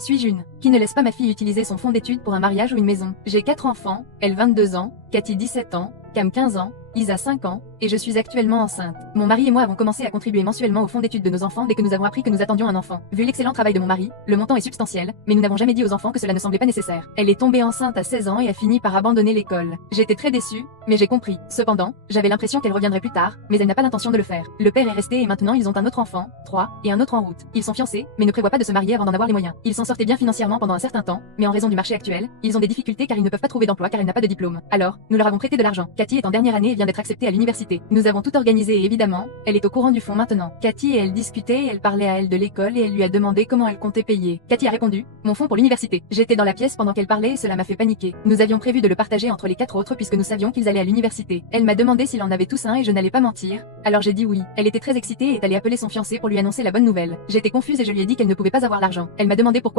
Suis-je une qui ne laisse pas ma fille utiliser son fonds d'études pour un mariage ou une maison? J'ai 4 enfants, elle 22 ans, Cathy 17 ans, Cam 15 ans, Isa 5 ans, et je suis actuellement enceinte. Mon mari et moi avons commencé à contribuer mensuellement au fonds d'études de nos enfants dès que nous avons appris que nous attendions un enfant. Vu l'excellent travail de mon mari, le montant est substantiel, mais nous n'avons jamais dit aux enfants que cela ne semblait pas nécessaire. Elle est tombée enceinte à 16 ans et a fini par abandonner l'école. J'étais très déçue, mais j'ai compris. Cependant, j'avais l'impression qu'elle reviendrait plus tard, mais elle n'a pas l'intention de le faire. Le père est resté et maintenant ils ont un autre enfant, 3, et un autre en route. Ils sont fiancés, mais ne prévoient pas de se marier avant d'en avoir les moyens. Ils s'en sortaient bien financièrement pendant un certain temps, mais en raison du marché actuel, ils ont des difficultés car ils ne peuvent pas trouver d'emploi car elle n'a pas de diplôme. Alors, nous leur avons prêté de l'argent. Cathy est en dernière année et vient d'être acceptée à l'université. Nous avons tout organisé et évidemment, elle est au courant du fonds maintenant. Cathy et elle discutaient et elle parlait à elle de l'école et elle lui a demandé comment elle comptait payer. Cathy a répondu, mon fonds pour l'université. J'étais dans la pièce pendant qu'elle parlait et cela m'a fait paniquer. Nous avions prévu de le partager entre les 4 autres puisque nous savions qu'ils allaient à l'université. Elle m'a demandé s'il en avait tous un et je n'allais pas mentir. Alors j'ai dit oui. Elle était très excitée et est allée appeler son fiancé pour lui annoncer la bonne nouvelle. J'étais confuse et je lui ai dit qu'elle ne pouvait pas avoir l'argent. Elle m'a demandé pourquoi